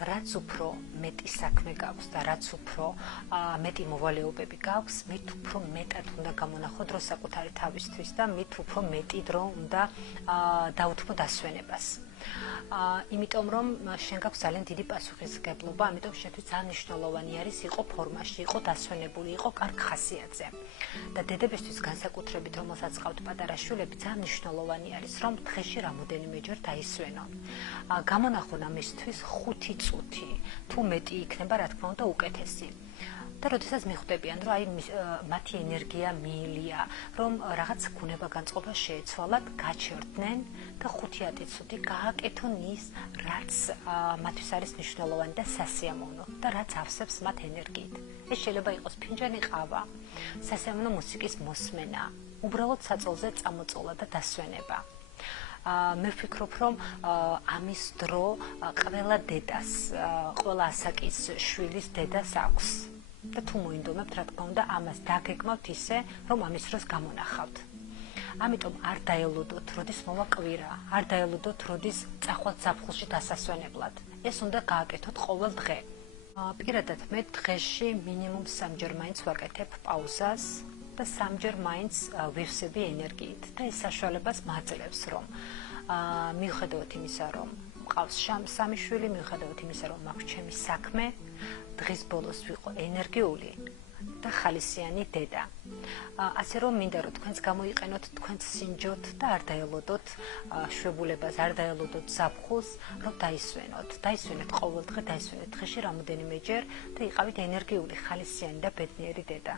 რაც უფრო მეტი საქმე გაქვს და რაც უფრო მეტი მოვალეობები გაქვს, მით უფრო მეტად უნდა გამონახო დრო საკუთარი თავისთვის და მით უფრო მეტი დრო უნდა დაუთმო დასვენებას. იმიტომ რომ შენ გაქვს ძალიან დიდი პასუხისმგებლობა, ამიტომ შენთვის ძალიან მნიშვნელოვანი არის იყო ფორმაში, იყო დასვენებული, იყო კარგ ხასიათზე. და დედებისთვის განსაკუთრებით, რომელსაც ყავთ პატარა შვილები, ძალიან მნიშვნელოვანი არის, რომ დღეში რამოდენიმეჯერ დაისვენონ. გამონახონ ამისთვის 5 წუთი, თუ მეტი იქნება, რა თქმა უნდა, უკეთესი. და როდესაც მიხვდებიან, რომ აი მათი ენერგია მიილია, რომ რაღაც გუნება განწყობა შეეცვალათ, გაჩერდნენ და 5-10 წუთი გააკეთონ ის, რაც მათთვის არის მნიშვნელოვანი და სასიამოვნო და რაც ავსებს მათ ენერგიით. ეს შეიძლება იყოს ფინჯანი ყავა, სასიამოვნო მუსიკის მოსმენა, უბრალოდ საწოლზე წამოწოლა და დასვენება. მე ვფიქრობ, რომ ამის დრო ყველა დედას, ყველა ასაკის შვილის დედას აქვს. და თუ მოინდომებთ, რა თქმა უნდა, ამას დაგეგმავთ ისე, რომ ამის დროს გამონახავთ. ამიტომ არ დაელოდოთ, როდის მოვა კვირა, არ დაელოდოთ, როდის წახვალთ ზაფხულში დასასვენებლად. ეს უნდა გააკეთოთ ყოველ დღე. პირადად მე დღეში მინიმუმ 3-ჯერ მაინც ვაკეთებ პაუზას და 3-ჯერ მაინც ვივსები ენერგიით და ეს საშუალებას მაძლევს, რომ მიუხედავად იმისა, რომ მყავს 3 შვილი, მიუხედავად იმისა, რომ მაქვს ჩემი საქმე, დღის ბოლოს ვიყო ენერგიული და ხალისიანი დედა. ასე რომ მინდა რომ თქვენც გამოიყენოთ თქვენც სინჯოთ და არ დაელოდოთ შვებულებას, არ დაელოდოთ ზაფხულს, რომ დაისვენოთ. დაისვენეთ ყოველ დღე, დაისვენეთ დღეში რამოდენიმეჯერ და იყავით ენერგიული, ხალისიანი და ბედნიერი დედა.